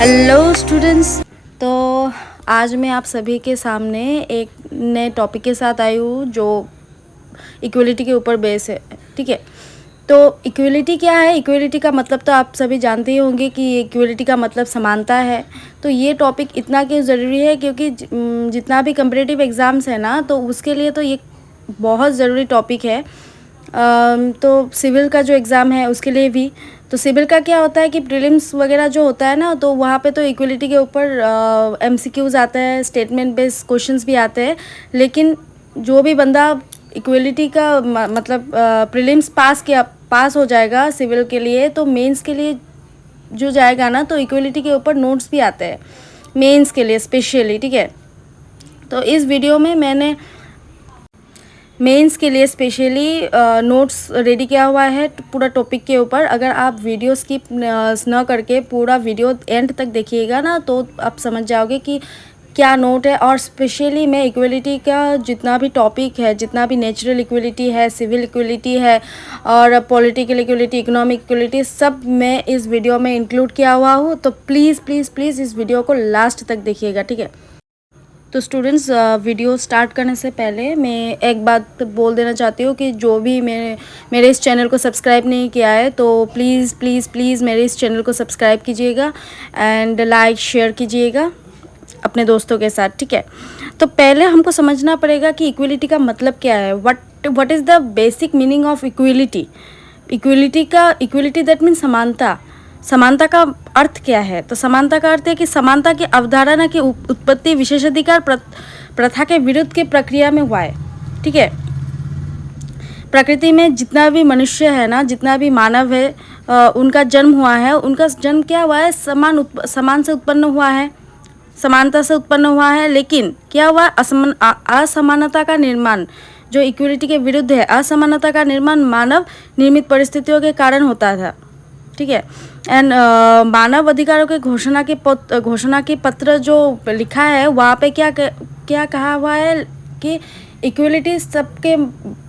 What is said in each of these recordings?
Hello students. तो आज मैं आप सभी के सामने एक नए टॉपिक के साथ आई हूँ जो इक्वलिटी के ऊपर बेस है। ठीक है, तो इक्वलिटी क्या है? इक्वलिटी का मतलब तो आप सभी जानते ही होंगे कि इक्वलिटी का मतलब समानता है। तो ये टॉपिक इतना क्यों ज़रूरी है, क्योंकि जितना भी कम्पिटिटिव एग्ज़ाम्स है ना, तो उसके लिए तो ये बहुत ज़रूरी टॉपिक है। तो सिविल का जो एग्ज़ाम है उसके लिए भी, तो सिविल का क्या होता है कि प्रीलिम्स वगैरह जो होता है ना, तो वहाँ पे तो इक्वलिटी के ऊपर एमसीक्यूज़ आते हैं, स्टेटमेंट बेस्ड क्वेश्चंस भी आते हैं। लेकिन जो भी बंदा इक्वलिटी का मतलब प्रीलिम्स पास हो जाएगा सिविल के लिए, तो मेंस के लिए जो जाएगा ना, तो इक्वलिटी के ऊपर नोट्स भी आते हैं मेंस के लिए स्पेशली। ठीक है, तो इस वीडियो में मैंने मेंस के लिए स्पेशली नोट्स रेडी किया हुआ है पूरा टॉपिक के ऊपर। अगर आप वीडियो स्किप न करके पूरा वीडियो एंड तक देखिएगा ना, तो आप समझ जाओगे कि क्या नोट है। और स्पेशली मैं इक्वलिटी का जितना भी टॉपिक है, जितना भी नेचुरल इक्वलिटी है, सिविल इक्वलिटी है और पॉलिटिकल इक्वलिटी, इकोनॉमिक इक्वलिटी, सब मैं इस वीडियो में इंक्लूड किया हुआ हूँ। तो प्लीज़ प्लीज़ प्लीज़ इस वीडियो को लास्ट तक देखिएगा। ठीक है, तो स्टूडेंट्स, वीडियो स्टार्ट करने से पहले मैं एक बात बोल देना चाहती हूँ कि जो भी मेरे इस चैनल को सब्सक्राइब नहीं किया है, तो प्लीज़ प्लीज़ प्लीज़ मेरे इस चैनल को सब्सक्राइब कीजिएगा एंड लाइक शेयर कीजिएगा अपने दोस्तों के साथ। ठीक है, तो पहले हमको समझना पड़ेगा कि इक्वलिटी का मतलब क्या है। What is the basic meaning of equality. Equality that means समानता। समानता का अर्थ क्या है? तो समानता का अर्थ है कि समानता की अवधारणा की उत्पत्ति विशेषाधिकार प्रथा के विरुद्ध की प्रक्रिया में हुआ है। ठीक है, प्रकृति में जितना भी मनुष्य है ना, जितना भी मानव है, उनका जन्म हुआ है। उनका जन्म क्या हुआ है? समान से उत्पन्न हुआ है, समानता से उत्पन्न हुआ है। लेकिन क्या हुआ? असमानता का निर्माण, जो इक्वलिटी के विरुद्ध है, असमानता का निर्माण मानव निर्मित परिस्थितियों के कारण होता था। ठीक है, एंड मानव अधिकारों के घोषणा के पत्र जो लिखा है, वहाँ पे क्या कहा हुआ है कि इक्वलिटी सबके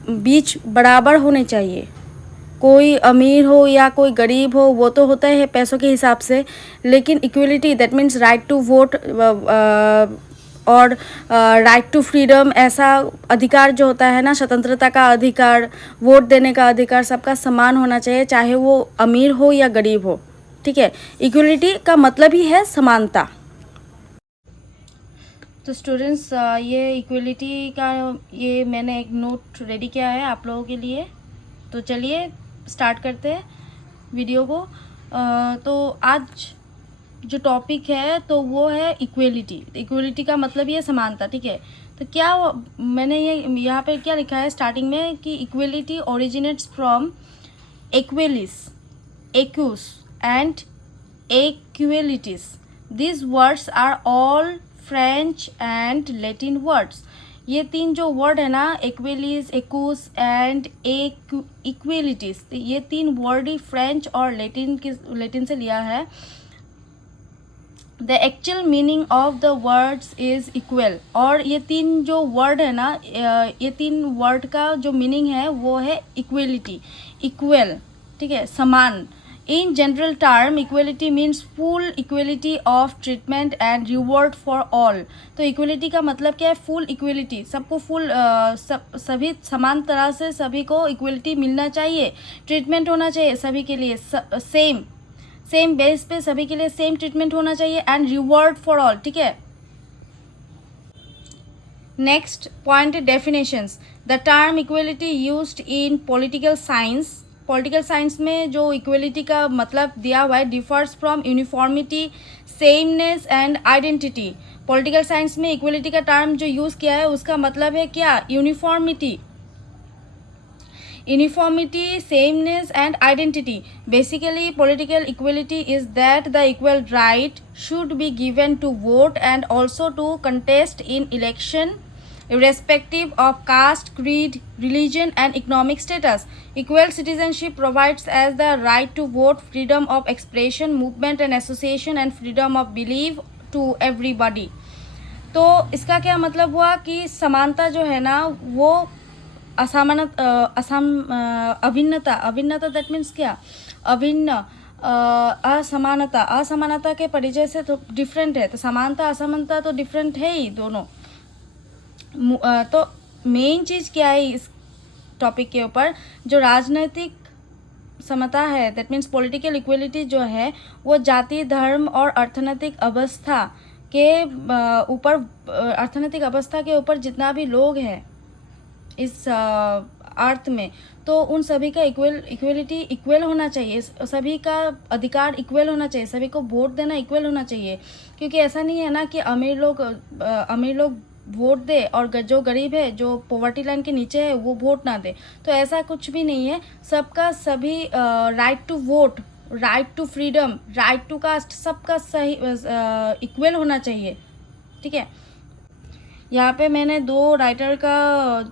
बीच बराबर होने चाहिए। कोई अमीर हो या कोई गरीब हो, वो तो होता है पैसों के हिसाब से, लेकिन equality that means right to vote और राइट टू फ्रीडम, ऐसा अधिकार जो होता है ना, स्वतंत्रता का अधिकार, वोट देने का अधिकार, सबका समान होना चाहिए, चाहे वो अमीर हो या गरीब हो। ठीक है, इक्वलिटी का मतलब ही है समानता। तो स्टूडेंट्स, ये इक्वलिटी का ये मैंने एक नोट रेडी किया है आप लोगों के लिए। तो चलिए स्टार्ट करते हैं वीडियो को। तो आज जो टॉपिक है तो वो है इक्वलिटी। इक्वलिटी का मतलब ये समानता। ठीक है, तो क्या मैंने ये यहाँ पे क्या लिखा है स्टार्टिंग में कि equality originates from aequalis, aequus and equalities. These words are all French and Latin words. ये तीन जो वर्ड है ना, एक्वेलिस, एक्यूस एंड इक्वेलिटीज, ये तीन वर्ड ही फ्रेंच और लैटिन से लिया है। The actual meaning of the words is equal. और ये तीन जो वर्ड है ना, ये तीन वर्ड का जो मीनिंग है वो है इक्वलिटी, इक्वल। ठीक है, समान। In general term equality means full equality of treatment and reward for all. तो इक्वलिटी का मतलब क्या है? फुल इक्वलिटी, सबको सभी समान तरह से सभी को इक्वलिटी मिलना चाहिए, ट्रीटमेंट होना चाहिए सभी के लिए, सेम बेस पे सभी के लिए सेम ट्रीटमेंट होना चाहिए, एंड रिवॉर्ड फॉर ऑल। ठीक है, next point, definitions. The term equality used in political science. Political science में जो इक्वलिटी का मतलब दिया हुआ है, differs from uniformity, sameness and identity. Political science में इक्वलिटी का टर्म जो यूज़ किया है उसका मतलब है क्या? Uniformity, sameness and identity. Basically, political equality is that the equal right should be given to vote and also to contest in election, irrespective of caste, creed, religion and economic status. Equal citizenship provides as the right to vote, freedom of expression, movement and association and freedom of belief to everybody. तो इसका क्या मतलब हुआ कि समानता जो है ना, वो अभिन्नता दैट मीन्स क्या? अभिन्न असमानता, असमानता के परिचय से तो डिफरेंट है, तो समानता असमानता तो डिफरेंट है ही दोनों। तो मेन चीज़ क्या है इस टॉपिक के ऊपर, जो राजनीतिक समता है, दैट मीन्स पॉलिटिकल इक्वलिटी जो है वो जाति, धर्म और अर्थनैतिक अवस्था के ऊपर, अर्थनैतिक अवस्था के ऊपर जितना भी लोग हैं इस अर्थ में, तो उन सभी का इक्वलिटी इक्वल होना चाहिए, सभी का अधिकार इक्वल होना चाहिए, सभी को वोट देना इक्वल होना चाहिए। क्योंकि ऐसा नहीं है ना कि अमीर लोग वोट दे और जो गरीब है, जो पॉवर्टी लाइन के नीचे है, वो वोट ना दे। तो ऐसा कुछ भी नहीं है, सबका सभी right to vote, right to freedom, right to caste, सबका सही इक्वल होना चाहिए। ठीक है, यहाँ पे मैंने दो राइटर का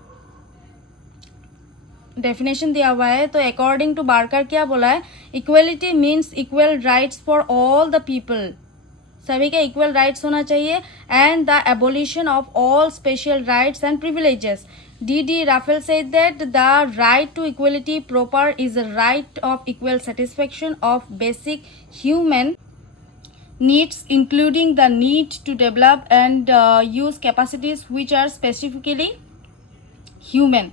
डेफिनेशन दिया हुआ है। तो अकॉर्डिंग टू बार्कर क्या बोला है, equality means equal rights for all the people, सभी के इक्वल राइट्स होना चाहिए, and the abolition of all special rights and privileges. D Raphael said that the right to equality proper is a right of equal satisfaction of basic human needs, including the need to develop and use capacities which are specifically human।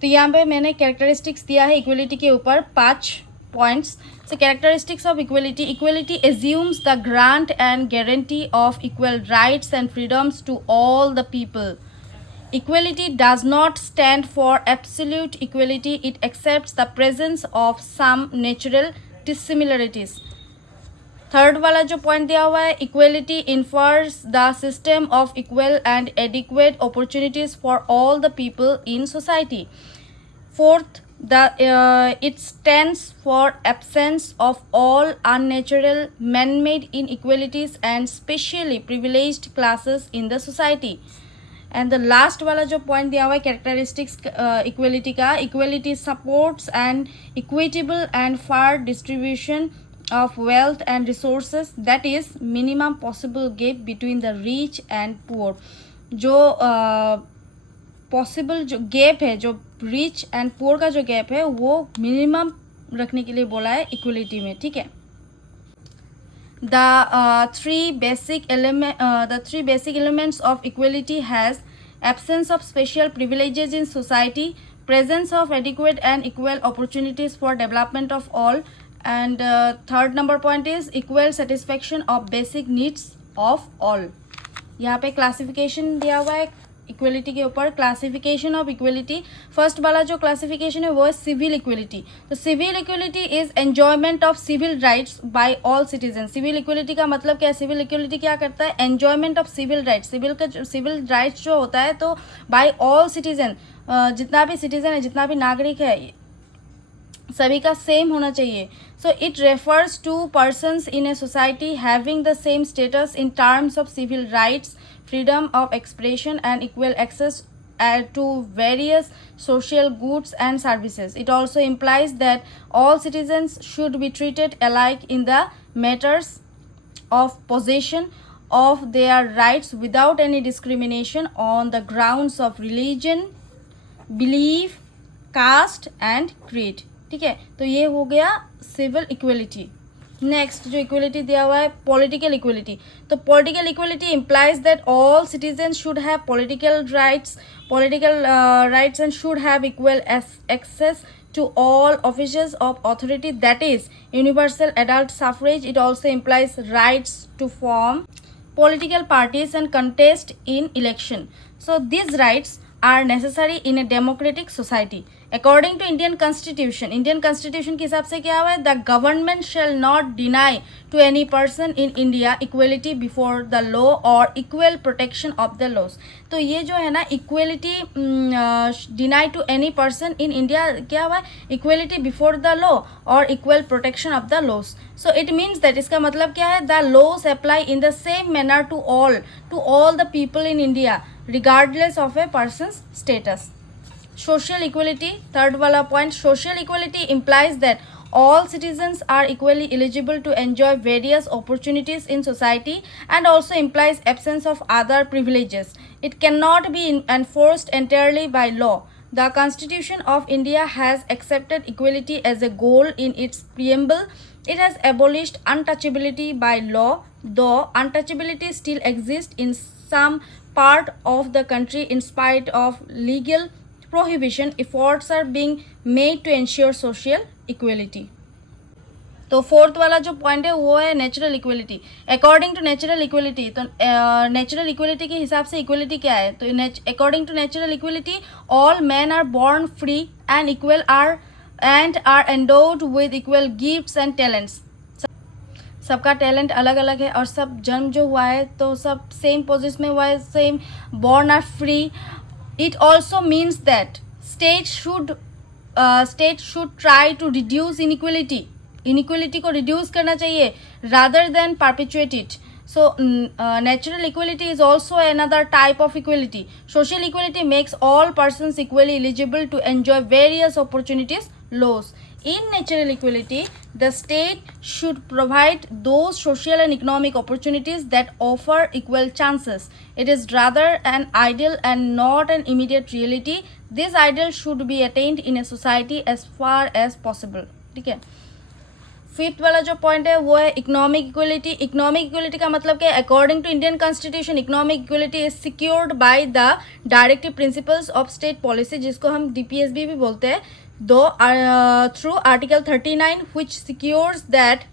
तो यहाँ पे मैंने characteristics दिया है equality के ऊपर 5 points. So characteristics of equality, equality assumes the grant and guarantee of equal rights and freedoms to all the people. Equality does not stand for absolute equality, it accepts the presence of some natural dissimilarities। Third वाला जो point दिया हुआ है, equality infers the system of equal and adequate opportunities for all the people in society. Fourth, it stands for absence of all unnatural man-made inequalities and specially privileged classes in the society। And the last वाला जो point दिया हुआ है characteristics equality का, equality supports and equitable and far distribution of wealth and resources, that is minimum possible gap between the rich and poor। जो possible जो gap है, जो रिच एंड पुअर का जो गैप है, वो मिनिमम रखने के लिए बोला है इक्वलिटी में। ठीक है, the three basic elements of equality has absence of special privileges in society, presence of adequate and equal opportunities for development of all, and third number point is equal satisfaction of basic needs of all। यहाँ पे classification दिया हुआ है equality के ऊपर, classification of equality. First वाला जो classification है वो है सिविल इक्वलिटी। तो civil equality is enjoyment of civil rights by all citizen. Civil equality का मतलब क्या है, सिविल इक्वलिटी क्या करता है, enjoyment of civil rights, civil rights जो होता है तो बाय ऑल सिटीजन, जितना भी सिटीजन है, जितना भी नागरिक है, सभी का सेम होना चाहिए। So it refers to persons in a society having the same status in terms of civil rights, freedom of expression and equal access to various social goods and services। It also implies that all citizens should be treated alike in the matters of possession of their rights without any discrimination on the grounds of religion, belief, caste and creed। ठीक है, तो ये हो गया civil equality. Next जो equality दिया हुआ है पॉलिटिकल इक्वलिटी। तो political equality implies that all citizens should have political rights and should have equal access to all offices of authority, that is universal adult suffrage। It also implies rights to form political parties and contest in election। So these rights are necessary in a democratic society। According to Indian Constitution के हिसाब से क्या हुआ है, the government shall not deny to any person in India equality before the law or equal protection of the laws। तो ये जो है ना equality deny to any person in India क्या हुआ है, equality before the law or equal protection of the laws। So it means that इसका मतलब क्या है, the laws apply in the same manner to all the people in India regardless of a person's status। Social equality, third वाला point, social equality implies that all citizens are equally eligible to enjoy various opportunities in society and also implies absence of other privileges। It cannot be enforced entirely by law। The Constitution of India has accepted equality as a goal in its preamble It has abolished untouchability by law, though untouchability still exists in some part of the country in spite of legal prohibition. Efforts are being made to ensure social equality. तो fourth वाला जो point है वो है natural equality. According to natural equality, तो natural equality के हिसाब से इक्वलिटी क्या है? तो according to natural equality all man are born free and equal are endowed with equal gifts and talents. सबका टैलेंट अलग अलग है और सब जन्म जो हुआ है तो सब सेम पोजिशन में हुआ है, same born are free. It also means that state should try to reduce inequality को रिड्यूस करना चाहिए rather than perpetuate it. So natural equality is also another type of equality. Social equality makes all persons equally eligible to enjoy various opportunities, laws. In natural equality, the state should provide those social and economic opportunities that offer equal chances. It is rather an ideal and not an immediate reality. This ideal should be attained in a society as far as possible. ठीक है. Fifth वाला जो point है वो है economic equality. Economic equality का मतलब क्या है? According to Indian constitution economic equality is secured by the directive principles of state policy, जिसको हम DPSB भी बोलते हैं, दो through article 39 which secures that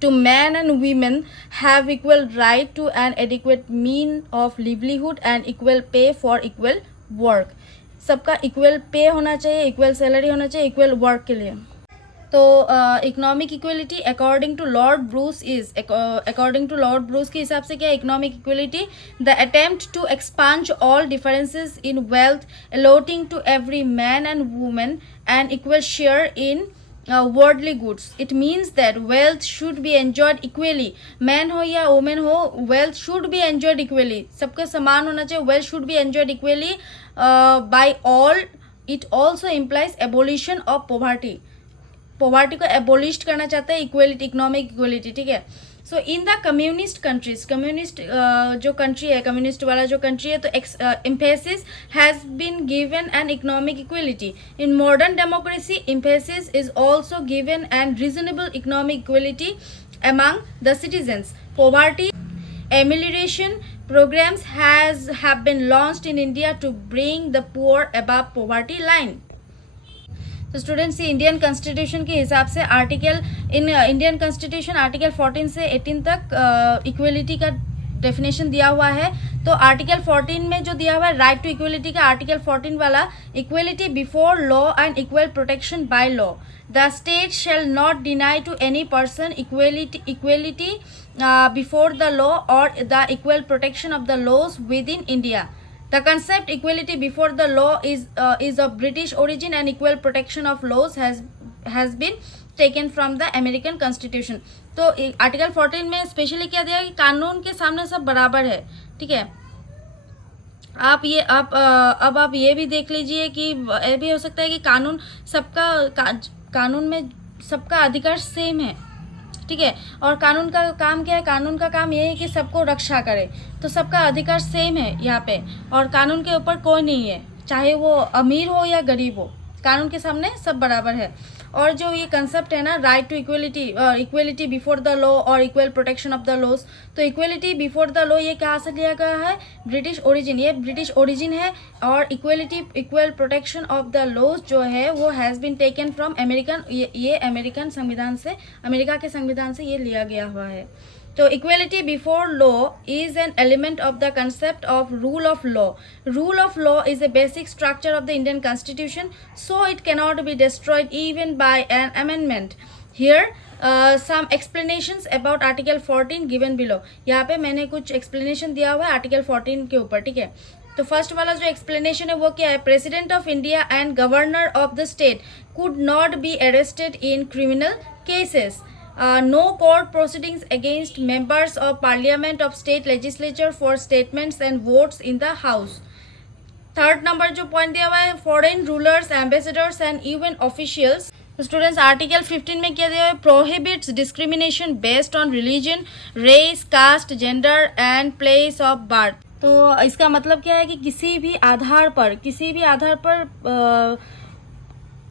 to men and women have equal right to an adequate mean of livelihood and equal pay for equal work. सबका equal pay होना चाहिए, equal salary होना चाहिए इक्वल वर्क के लिए. तो economic equality according to lord Bryce के हिसाब से क्या है economic equality? The attempt to expunge all differences in wealth, allotting to every man and women an equal share in worldly goods. It means that wealth should be enjoyed equally. Man हो या women हो, wealth should be enjoyed equally. सबका समान होना चाहिए. Wealth should be enjoyed equally by all. It also implies abolition of poverty. Poverty को abolish करना चाहता है इक्वलिटी, इकोनॉमिक इक्वलिटी. ठीक है. So in the communist countries, communist जो कंट्री है, कम्युनिस्ट वाला जो कंट्री है, तो emphasis has been given on economic equality. In modern democracy emphasis is also given on reasonable economic equality among the citizens. Poverty amelioration programs have been launched in India to bring the poor above poverty line. तो students ये Indian constitution के हिसाब से Indian constitution article 14 से 18 तक equality का definition दिया हुआ है. तो आर्टिकल 14 में जो दिया हुआ है राइट टू इक्वलिटी का, आर्टिकल 14 वाला, equality before law and equal protection by law. The state shall not deny to any person equality before the law और the equal protection of the laws within India. The concept equality before the law is of British origin and equal protection of laws has been taken from the American Constitution. तो article 14 में specially क्या दिया कि कानून के सामने सब बराबर है. ठीक है. अब आप ये भी देख लीजिए कि ये भी हो सकता है कि कानून में सबका अधिकार सेम है. ठीक है. और कानून का काम क्या है? कानून का काम ये है कि सबको रक्षा करे. तो सबका अधिकार सेम है यहाँ पे और कानून के ऊपर कोई नहीं है, चाहे वो अमीर हो या गरीब हो, कानून के सामने सब बराबर है. और जो ये कंसेप्ट है ना right to equality before the law और equal protection of the laws, तो इक्वलिटी बिफोर द लॉ ये कहाँ से लिया गया है? British origin. ये ब्रिटिश ओरिजिन है. और equal protection of the laws जो है वो has been taken from American, ये अमेरिकन संविधान से, अमेरिका के संविधान से ये लिया गया हुआ है. तो equality before law is an element of the concept of rule of law. Rule of law is a basic structure of the Indian Constitution, so it cannot be destroyed even by an amendment. Here some explanations about Article 14 given below. यहाँ पे मैंने कुछ explanation दिया हुआ है article 14 के ऊपर. ठीक है. तो फर्स्ट वाला जो एक्सप्लेनेशन है वो क्या है? President of India and governor of the state could not be arrested in criminal cases. No court proceedings against members of parliament of state legislature for statements and votes in the house. Third number जो point दिया हुआ है foreign rulers, ambassadors and UN officials. Students article 15 में क्या दिया हुआ है? Prohibits discrimination based on religion, race, caste, gender and place of birth. तो इसका मतलब क्या है कि किसी भी आधार पर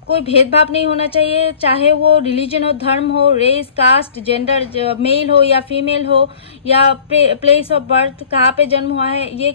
कोई भेदभाव नहीं होना चाहिए, चाहे वो रिलीजन हो, धर्म हो, रेस, कास्ट, जेंडर, मेल हो या फीमेल हो, या प्लेस ऑफ बर्थ, कहाँ पे जन्म हुआ है, ये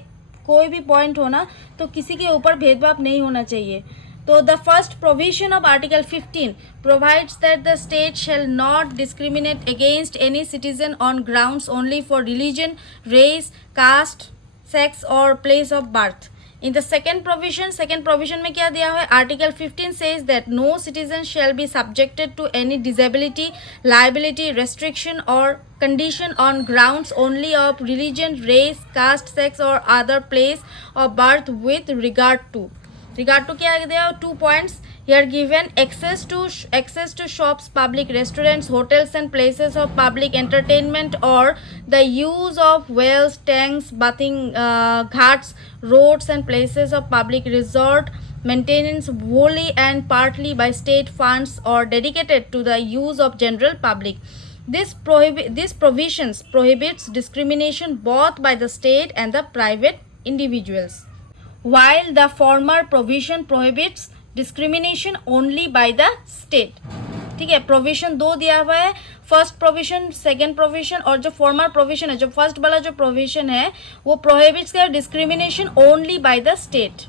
कोई भी पॉइंट हो ना, तो किसी के ऊपर भेदभाव नहीं होना चाहिए। तो the first provision of article 15 provides that the state shall not discriminate against any citizen on grounds only for religion, race, caste, sex or place of birth. In the second provision में क्या दिया है? Article 15 says that no citizen shall be subjected to any disability, liability, restriction or condition on grounds only of religion, race, caste, sex or other place of birth with regard to क्या दिया? 2 points here given: access to shops, public restrooms, hotels and places of public entertainment, or the use of wells, tanks, bathing ghats, roads and places of public resort, maintenance wholly and partly by state funds or dedicated to the use of general public. This provisions prohibits discrimination both by the state and the private individuals, while the former provision prohibits discrimination only by the state. ठीक है, provision 2 दिया हुआ है, first provision, second provision, और जो farmer provision है, जो first वाला जो प्रोविजन है वो prohibits discrimination only by the state.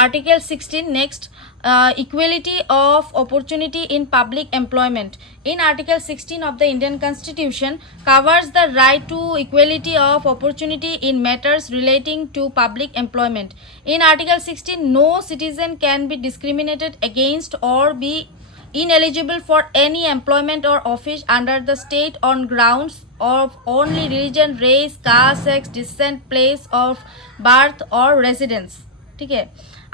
Article 16 next, equality of opportunity in public employment. In Article 16 of the Indian Constitution covers the right to equality of opportunity in matters relating to public employment. In Article 16, no citizen can be discriminated against or be ineligible for any employment or office under the state on grounds of only religion, race, caste, sex, descent, place of birth or residence. ठीक है।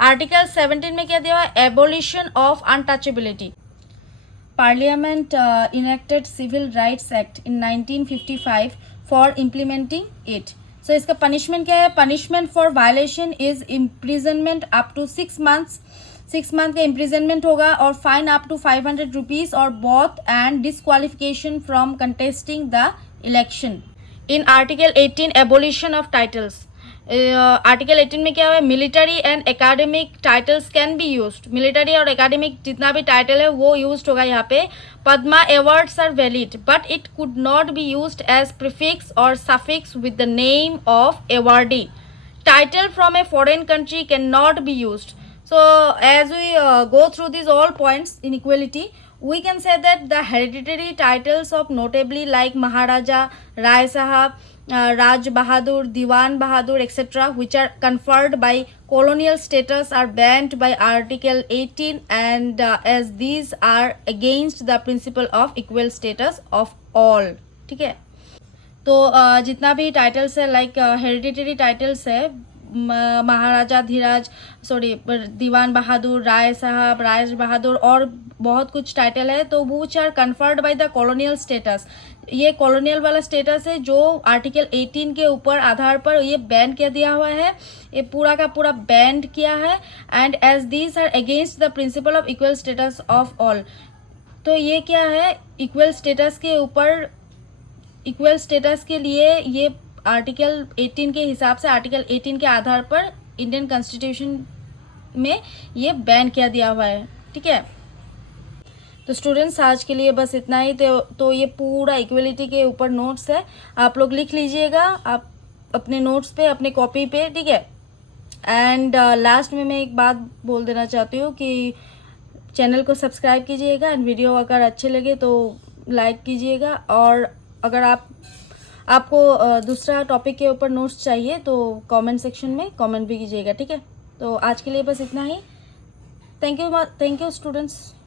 Article 17 में क्या दिया हुआ है? Abolition of untouchability. Parliament enacted civil rights act in 1955 for implementing it. So इसका punishment क्या है? Punishment for violation is imprisonment up to 6 months। 6 month का इम्प्रिजनमेंट होगा, और फाइन अप टू 500 rupees और both, and disqualification from contesting the election. In article 18 abolition of titles. Article 18 में क्या है? Military and academic titles can be used. Military और academic जितना भी टाइटल है वो यूज्ड होगा यहाँ पे। Padma awards are valid but it could not be used as prefix और suffix with the name of awardee. Title from a foreign country can not be used. So as we go through these all points in equality, we can say that the hereditary titles of notably like Maharaja, Rai Sahab, Raj Bahadur, Diwan Bahadur, etc., which are conferred by colonial status, are banned by Article 18, and as these are against the principle of equal status of all. ठीक है, तो जितना भी titles है, like hereditary titles है, महाराजा धीराज, दीवान बहादुर, राय साहब, राज बहादुर, और बहुत कुछ टाइटल है, तो वो are conferred by the colonial status. ये कॉलोनियल वाला स्टेटस है जो आर्टिकल 18 के ऊपर आधार पर ये बैन किया दिया हुआ है, ये पूरा का पूरा बैन किया है। And as these are against the principle of equal status of all. तो ये क्या है? इक्वल स्टेटस के ऊपर, इक्वल स्टेटस के लिए ये आर्टिकल 18 के हिसाब से, आर्टिकल 18 के आधार पर इंडियन कॉन्स्टिट्यूशन में ये बैन किया दिया हुआ है। ठीक है, तो स्टूडेंट्स आज के लिए बस इतना ही। तो ये पूरा इक्वलिटी के ऊपर नोट्स है, आप लोग लिख लीजिएगा आप अपने नोट्स पे, अपने कॉपी पे। ठीक है, एंड लास्ट में मैं एक बात बोल देना चाहती हूँ कि चैनल को सब्सक्राइब कीजिएगा, एंड वीडियो अगर अच्छे लगे तो लाइक कीजिएगा, और अगर आपको दूसरा टॉपिक के ऊपर नोट्स चाहिए तो कमेंट सेक्शन में कमेंट भी कीजिएगा। ठीक है, तो आज के लिए बस इतना ही। Thank you students.